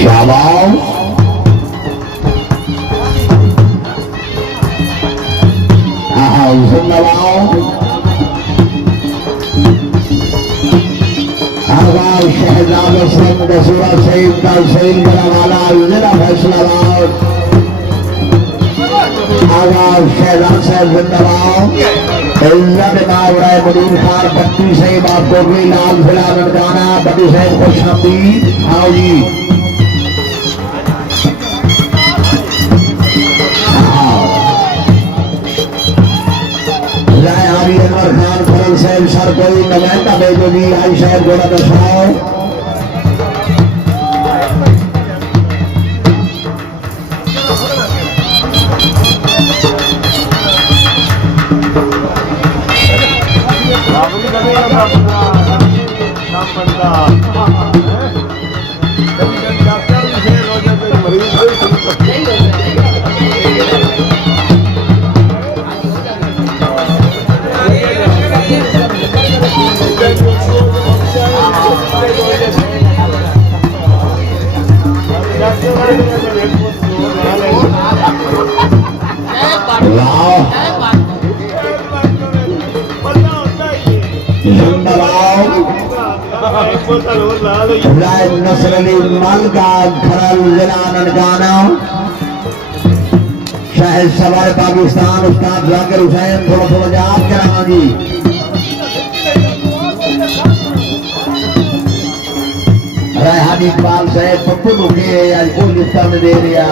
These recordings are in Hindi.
शाबाश जिंदाबाद आगाज शहजाद सिंह दसूरा सईद तहसील बरावाला जिला फैसलाबाद आगाज शहजाद साहब जिंदाबाद इज्जत नावरा मुदीर खान पट्टी से बाप कोटली लाल जिला ननकाना पट्टी से खुश हमीद आओ जी अनवर खान फरल साहब सर कोई नुमाइंदा भेजोगी आई साहब गोड़ा दसाओ नसर अली मलका खरल जिला ननकाना शाहिद सवार पाकिस्तान उस्ताद जाकिर हुसैन थोड़ा थोड़ा याद कराना जी रेहानी इकबाल साहब पप्पू रुके आज कोई लिफ्टा में दे दिया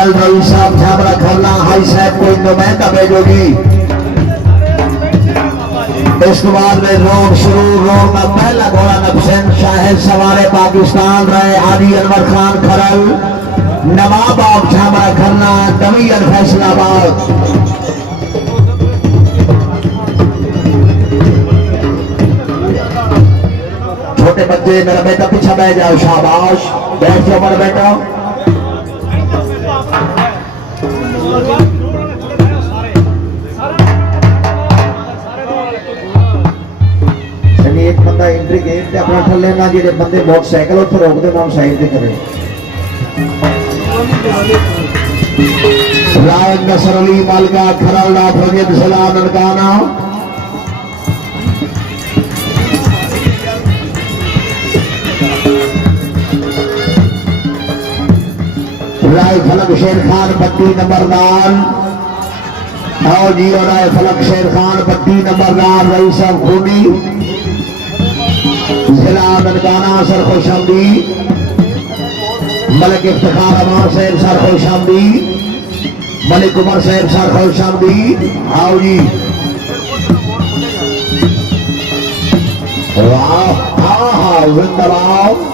खलाल भाई साहब झाबड़ा खरना हाई साहब कोई नुमाइंदा भेजोगी इसके बाद में रोड शुरू रोड में पहला घोड़ा नफसन शाहिद सवारे पाकिस्तान रहे आदि अनवर खान खरल नवाब आप झाबड़ा खरना दमियन फैसलाबाद छोटे बच्चे मेरा बेटा पीछे बैठ जाओ शाबाश बैठ जाओ मेरा बेटा एक बंदा एंट्री गेट अपना थले ना जेडे बंदे मोटरसाइकिल उत्थे रोकदे ना साइड ते करे राज नसर अली मालका खरल ना फरजद सलाम ननकाना राय फलक शेर खान पट्टी नंबरदार आओ जी और राय फलक शेर खान पट्टी नंबरदार रईस साहब खूनी जिला ननकाना सर खुशामदी मलिक इफ्तिखार अमान साहब सर खुशामदी मलिक उमर साहब सर खुशामदी आओ जी वाह हाँ जिंदाबाद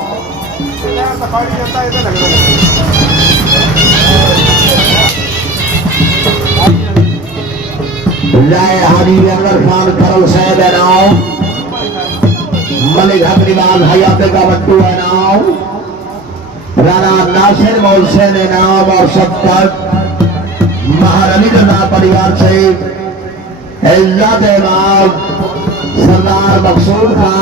राय हाजी अनवर खान खरल साहब है नाम मलिक हकरीवाल हयात का बट्टू है नाम राणा नासिर मोहसिन है नाम और सब तक महारानी का परिवार से इज्जत सरदार मकसूद खान